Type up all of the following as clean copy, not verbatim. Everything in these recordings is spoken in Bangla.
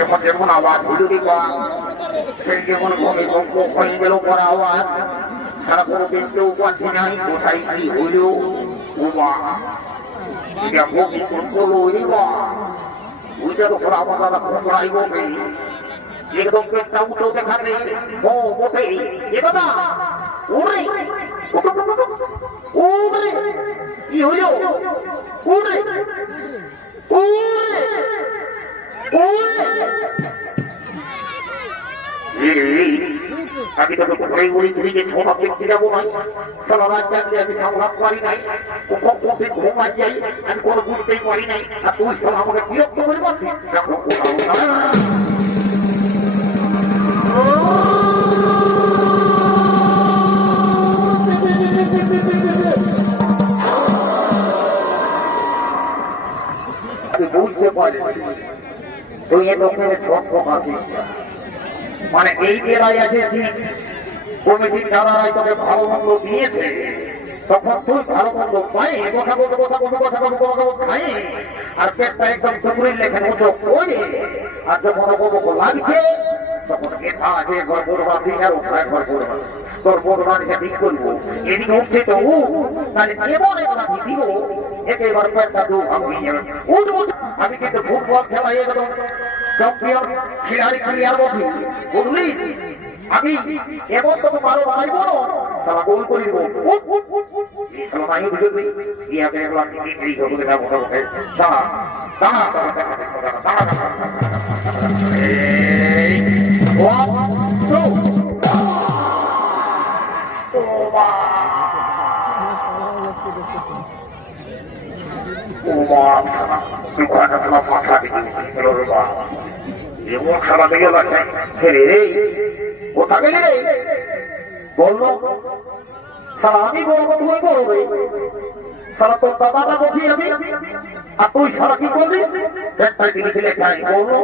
যখন যেমন আওয়াজ হইল দিবা সেই যেমন ভূমিকম্প হয়ে গেল পর আওয়াজ সারা কোনো কেউ পাচ্ছি নাই কোথায় কি হইল ওমা এটা ভূমিকম্প লইবা ওইটার উপর আমার দাদা খবরাইব একদম পেটটা উঠো দেখাবে ও ওঠে এ দাদা ওরে ওরে কি হইল ওরে ওরে আমি তো কোথায় বলি তুমি যে ছোট দেখতে যাবো নাই সারা রাত জানলে আমি সংলাপ পারি নাই কোথায় ঘুমা যাই আমি কোনো বুঝতেই পারি নাই আর তুই সব আমাকে বিরক্ত করে পারছিস বুঝতে পারি তুই এ লোকের ছোট পাখি মানে এই জেলায় আছে কমিটির যারাই তোকে ভালো মন্দ দিয়েছে তখন তুই ভালো মন্দ পাই কথা বলতে কথা বলতে কথা বলতে কথা বলতে খাই আর পেটটা একদম চুকুরির লেখেন মতো করে আর যখন ওকে লাগছে তখন এটা আছে ঘর করবা তুই আর ওখানে ঘর করবা তোর বড় মানুষে ঠিক করবো এদিকে উঠছে তো তাহলে কেমন একটা দিব একেবার পেটটা দু ভাঙি যাবে আমি কিন্তু ফুটবল খেলা একদম চ্যাম্পিয়ন খেলাড়ি খেলিয়ার মধ্যে বুঝলি আমি এমন তো ভালো বানাইব তারা গোল করে দিব মাই বুঝলি ইয়াকে একবার এই জগতে না বড় হয়ে দাঁড়া দাঁড়া দাঁড়া এই ওয়ান টু খেলা দেখে কোথা গেলি রে বললো সারা আমি বলবো তুই বলবে সারা তোর দাদা বসি আমি আর তুই সারা কি বলবি দিয়েছিলে খাই বললো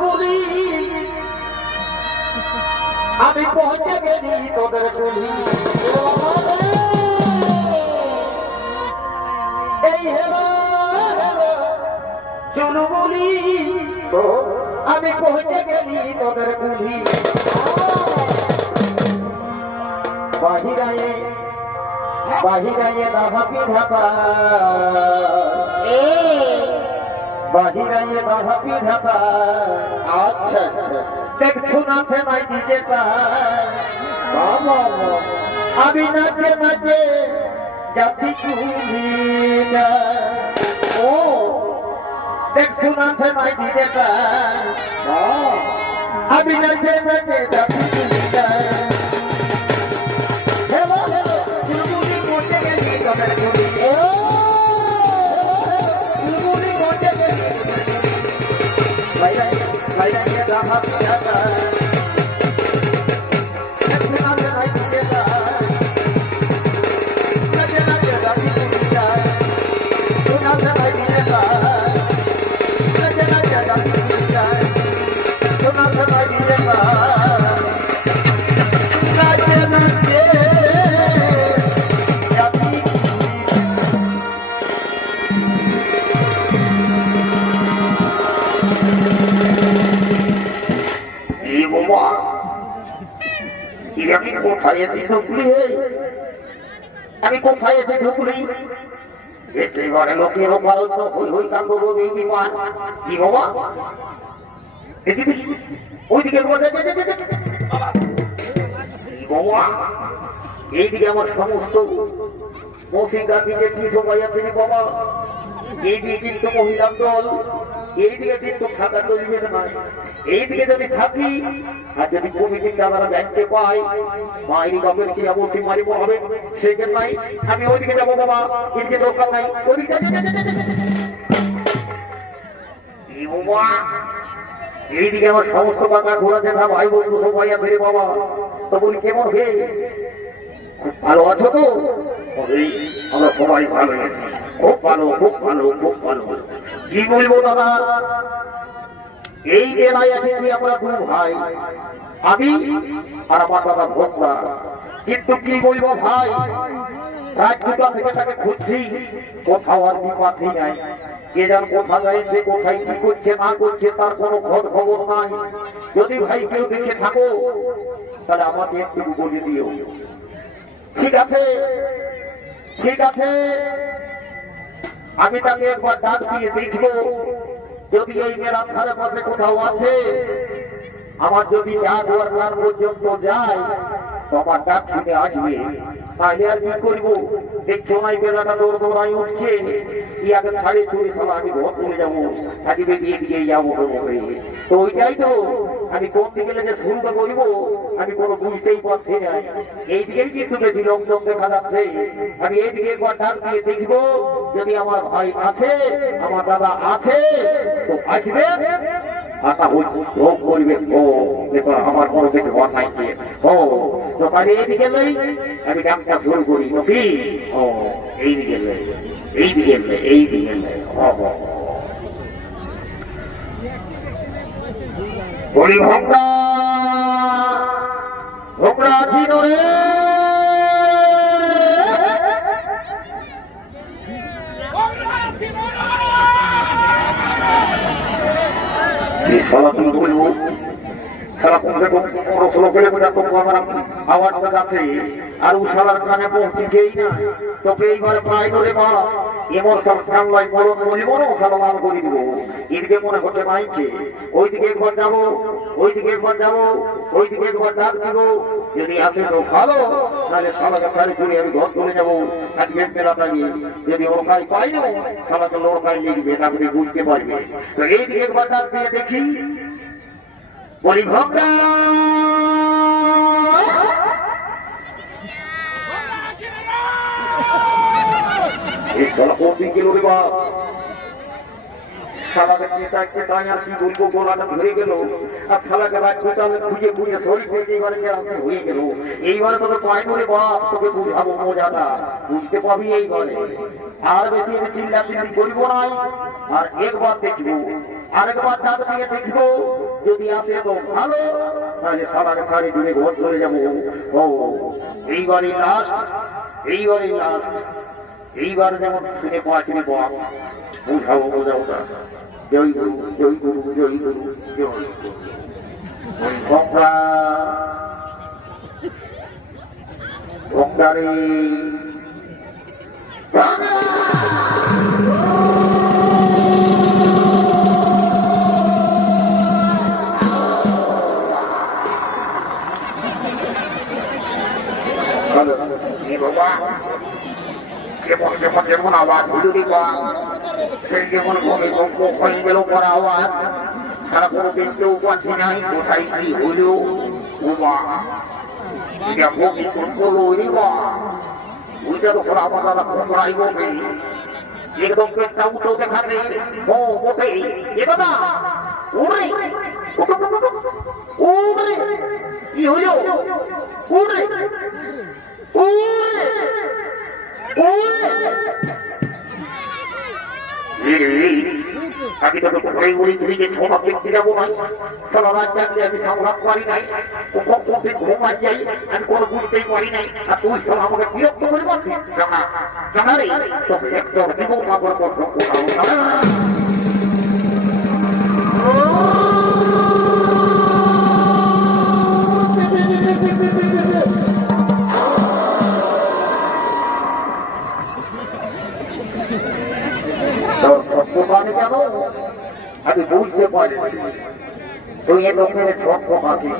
বলি আমি পৌঁছে গেলি তোদের গুলি এই হেলো চলু বলি আমি পৌঁছে গেলি তোদের গুলি বাহিরায়ে বাহিরায়ে দাহাপি ঢাকা বাহিরায়ে দাহাপি ঢাকা আচ্ছা আচ্ছা দেখছো নাচে নাই দিতে আমি নাচে নাচে যাচ্ছি কুড়িটা ও দেখছো নাচে নাই দিতে আমি নাচে নাচে যাচ্ছি কুড়িটা আমি কোথায় এসে ঢুকলি আমি কোথায় এসে ঢুকলি একেবারে লোকের পালন হই হই কান্ড বিমান কি বাবা ওইদিকে বাবা এইদিকে আমার সমস্ত মৌসিকা দিকে কি সবাই আছে বাবা এইদিকে কিন্তু মহিলার দল এইদিকে কিন্তু থাকা চলবে না এইদিকে যদি থাকি আর যদি কমিটির যারা দেখতে পাই মায়ের বাপের কি অবস্থি মারিব হবে সেখানে নাই আমি ওইদিকে যাবো বাবা এদিকে দরকার নাই ওইদিকে এইদিকে আমার সমস্ত কথা ঘোরা দেখা ভাই বন্ধু সবাই ফিরে বাবা তো বলি কেমন হে খুব ভালো আছো তো আমরা সবাই ভালো খুব ভালো খুব ভালো খুব ভালো কি বলবো দাদা এই জেলায় আছে কি আমরা দু ভাই, আমি আর আমার দাদা ভোগরা। কিন্তু কি বলবো ভাই, রাত দুটা থেকে তাকে খুঁজছি, কোথাও আর কি পাচ্ছি নাই। কে যার কোথা যাইছে, কোথায় কি করছে না করছে তার কোনো খোঁজ খবর নাই। যদি ভাই কেউ দেখে থাকো তাহলে আমাকে একটু বলে দিও। ঠিক আছে, ঠিক আছে, আমি তাকে একবার ডাক দিয়ে দেখবো, যদি এই মেলার ধারে পাশে কোথাও আছে। আমার যদি ডাক ওয়ার্কার পর্যন্ত যায় তো আমার ডাক শুনে আসবে। তাহলে আর কি করবো, দেখছো না বেলাটা দৌড় দৌড়াই উঠছে, ইয়াকে ছাড়ে চুরি সব আমি ঘর চলে যাবো, তাকে বেরিয়ে দিয়ে যাবো। তো ওইটাই তো আমি কোন দিকে লেগে শুরুটা করবো আমি কোনো বুঝতেই পারছি না। এইদিকেই কিন্তু বেশি লোকজন দেখা যাচ্ছে। আমি এইদিকে একবার ডাক দিয়ে দেখবো, যদি আমার ভাই আছে, আমার দাদা আছে তো আসবে। আশা ভোগ করবে, ও দেখো আমার কোনো কিছু ঘর নাই। ও তো তাহলে এইদিকে নেই, আমি ডাকটা শুরু করি। তো কি ও এইদিকে নেই, এইদিকে নেই, এইদিকে নেই। বলি ভোগরা, ভোগরা আছি রে। বলবো সারাক্ষণ আওয়াজটা যাচ্ছে আর উশালার কানে পৌঁছেই না। তোকে এইবার প্রায় ধরে বা এমন সব সামলাই বলন বলবো না, ওখানে মান করে দিব। এদিকে মনে হচ্ছে মাইছে, ওইদিকে একবার যাবো, ওইদিকে একবার যাবো, ওইদিকে একবার ডাক দিব। যদি আসে তো ভালো, তাহলে সালাকে সারি করে আমি ঘর চলে যাবো। আজকে মেলাটা নিয়ে যদি ওরকাই পাই না, সালাকে লোরকাই লিখবে, তারপরে বুঝতে পারবে। তো এইদিকে একবার ডাক দিয়ে দেখি, বলি ভক্তা এই খেলা কোন দিন গেল রে বাপ, সালাকে চেটাচ্ছে তাই আর কি বলবো, গোলাটা ধরে গেল। আর খেলাকে রাখছে তাহলে খুঁজে খুঁজে শরীর থেকে এইবারে হয়ে গেল। এইবারে তোকে পাই বলে বাপ, তোকে বুঝাবো মজাটা, বুঝতে পাবি এইবারে। আর বেশি চিল্লা চিল্লি করবো না, আর একবার দেখবো, আরেকবার ডাক দিয়ে দেখবো। যদি আসে তো ভালো, তাহলে সালাকে সারি জুড়ে ঘর চলে যাবো। ও এইবারই লাস্ট, এইবারই লাস্ট। এইবার যেমন শুনে পাঁচনে বাপ বুঝাবো বোঝাবোটা। জয় গুরু, জয় গুরু, জয় গুরু, জয় গুরু। ভক্তা ভক্তারে যেমন যেমন যেমন আওয়াজ হুজুরি সেই যেমন ভূমিকম্প হয়ে গেল পর আওয়াজ, সারা কোনো দেখতেও পাচ্ছি নাই কোথায় কি হইল। ভূমিকম্প লইব বুঝে তো আমার দাদা কোথায় বলবে, একদম পেটটা উঠেও দেখা নেই। ও ওঠে এ দাদা উড়ে উড়ে কি হইল, উড়ে আমি তোকে কোথায় উড়ি তুই যে সমাজ দেখতে যাবো না, সারা রাত জানলে আমি সংগ্রাম পারি নাই, ঘুমাই যাই আমি কোনো বুঝতেই পারি নাই। আর তুই সব আমাকে বিরক্ত করে বলছিস জানা জানা রে, তোকে একদম দিব আমার কথা। আমি বুঝতে পারি তুই এ লোকের ঠক ঠকাতি,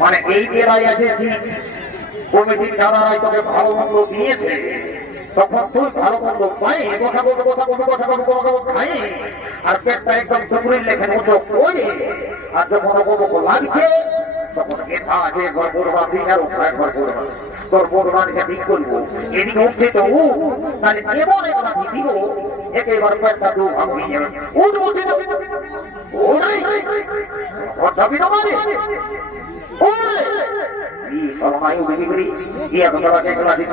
মানে এই জেলায় আছে কমিটির যারাই তোকে ভালো মন্দ দিয়েছে, তখন তুই ভালো মন্দ পাই কথা বলতে কথা বলতে কথা বলতে কথা বলতে খাই, আর পেটটা একদম চুমড়ির লেখেন উঠো করে। আর যখন লাগছে তখন এটা আছে ঘর পড়বা ঠিক আর ওখানে ঘর পড়বা, তোর পড়বাকে ঠিক করবো। এদিকে উঠছে তো তাহলে কেমন একটা দিব একেবারে পেটটা দু ভাঙি যাবে। উঠে যাবি না মানে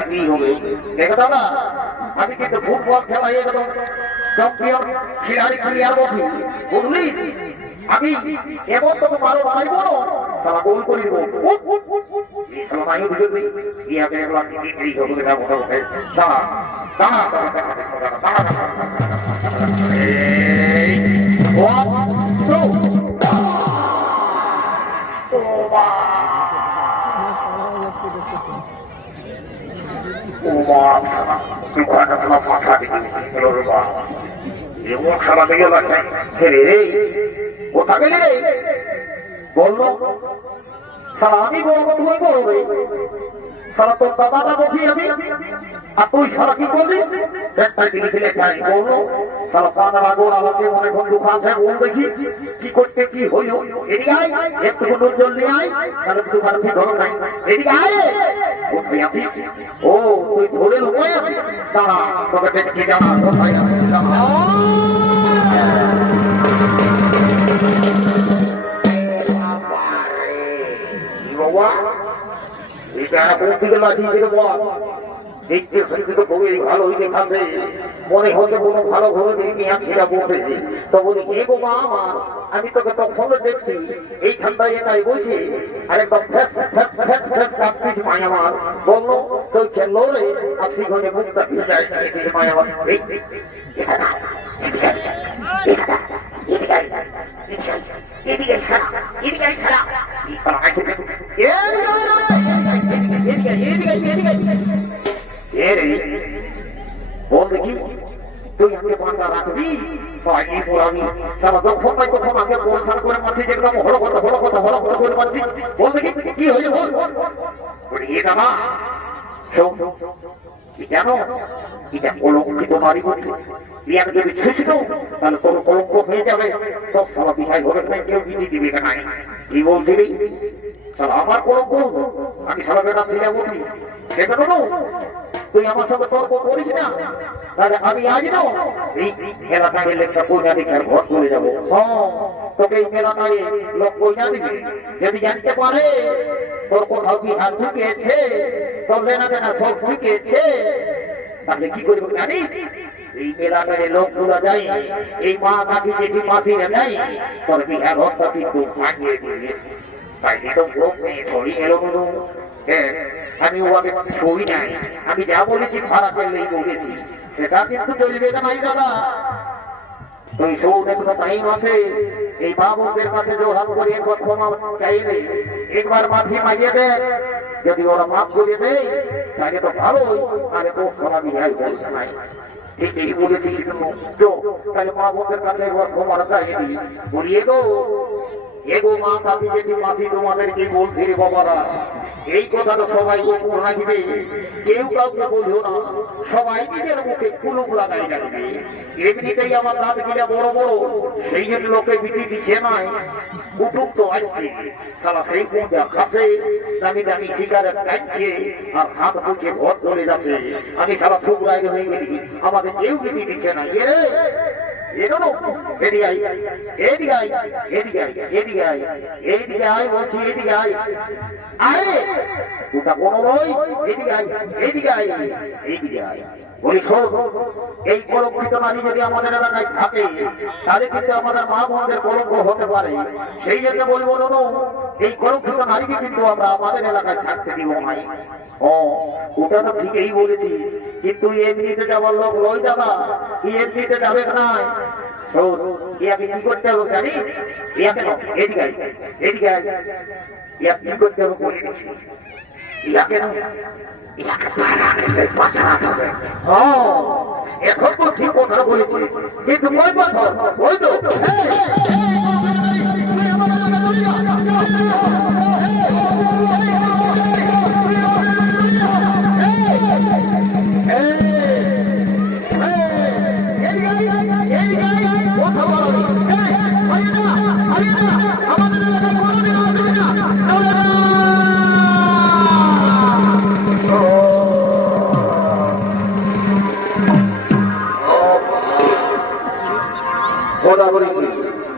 আমি কিন্তু ফুটবল খেলা একদম চ্যাম্পিয়ন খেলাড়ি খেলিয়ার মধ্যে বুঝলি, আমি এমন তোকে মারো মারব না সারা গোল করে দেবো মাই বুঝবি ইয়াকে একবার এই হবে না বড় হবে দাঁড়া দাঁড়া দাঁড়া এই ওয়ান টু মাথা দিকে এমন খারাপ হয়ে গেল রে কোথা গেলি রে বললো সারা আমি বলবো তুই বলবে সারা তোর দাদাটা বলছি আমি আর তুই সারা কি বলবি একটাই দিকে ফেলে খাই বললো সারা পানার আগর আমাকে মনে বন্ধু খাচ্ছে বল দেখি কি করতে কি হইল এদিকে আয় একটু জল নিয়ে আয় তাহলে তুই আর কি ধরো নাই এদিকে আয় কোথায় আছি ও তুই ধরে লোকাই আছি দাঁড়া তোকে দেখছি জানা কোথায় আছি বাবা এটা কোন দিকে লাগিয়ে দিল বল দেখতে শুনতে তো খুবই ভালো হইতে থাকবে মনে হচ্ছে কোনো ভালো ঘরে দেখি আঁকিটা বসেছে তো বলি এ গো মা আমার আমি তোকে তখন দেখছি এই ঠান্ডায় এটাই বলছি আর একদম কাঁপছিস মায় আমার বললো তোর খেললো রে আপনি ঘরে মুখটা ভিজায় মায় আমার বল দেখি তুই আমাকে পাঁচটা রাখবি সবাই পড়াবি তারা যখন পাই তখন আমাকে পড়াশোনা করে পাচ্ছি যেরকম হলো কথা করে পাচ্ছি বল দেখি কি হয়েছে বল এ দাদা জানো এটা কলঙ্কিত নারী করছে বিয়ার যদি ছুঁচিত তাহলে তোর কলঙ্ক হয়ে যাবে সব সব বিষয় ঘরে কেউ বিধি দিবে না কি বলছিলি আমার কলঙ্ক আমি সারা বেটা ছিলাম বলি সেখানে তুই আমার সঙ্গে তর্ক করিস না তাহলে আমি আজ না এই মেলাটা গেলে একটা পয়সা দীক্ষার ঘর চলে যাবো তোকে এই মেলাটায় লোক পয়সা দিবে যদি জানতে পারে তোর কোথাও কি হাত ঢুকিয়েছে তোর লেনা দেনা সব ঢুকিয়েছে তাহলে কি করবো জানি এই মেলাটায় লোকগুলো যাই এই মা কাকি যেটি মাথিয়ে যাই তোর বিহার হত্যা কিন্তু ভাঙিয়ে দিয়ে তাই তো লোক নেই সরি এলো আমি ওকে ছবি নাই আমি যা বলেছি খারাপ করলেই বলেছি সেটা কিন্তু চলবে না নাই দাদা তুই সৌদের টাইম আছে এই মা বোনদের কাছে জোহাত করে একবার ক্ষমা চাইলে একবার মাফি মাগিয়ে দেয় যদি ওরা মাফ করে দেয় তাহলে তো ভালোই আরে তো ক্ষমা বিহাই বলছে নাই ঠিক এই বলেছি তাহলে মা বোনদের কাছে একবার ক্ষমা চাইনি বলিয়ে গো এগো মা কাপি যেটি মাফি তোমাদেরকে বলছি রে বাবারা এই কথা তো সবাই গোপন রাখবে কেউ কাউকে বলছো না সবাই নিজের মুখে কুলুপ লাগাই রাখবে এমনিতেই আমার দাঁত গিলা বড় বড় সেই জন্য লোকে বিধি দিচ্ছে নয় কুটুক তো আসছে সারা সেই কোনটা খাচ্ছে দামি দামি সিগারেট খাচ্ছে আর হাত মুখে ভর ধরে যাচ্ছে আমি সারা খুব রায় হয়ে গেলি আমাদের কেউ বিধি দিচ্ছে না এই কলঙ্কিত নারী যদি আমাদের এলাকায় থাকে তাহলে কিন্তু আমাদের মা বোনদের কলঙ্ক হতে পারে সেই জন্য বলবো এই কলঙ্কিত নারীকে কিন্তু আমরা আমাদের এলাকায় থাকতে দিব নাই ওটা তো ঠিকই বলেছি কিন্তু এমনিতে যাবার লোক লই যাবা এমনিতে যাবে না ইয়াকে কি করতে হবে জানি ইয়াকে এদিকে ইয়া কি করতে হবে বলে দিচ্ছি ইয়াকে এখন তো ঠিক কথা বলেছি কিন্তু ওই কথা ওই তো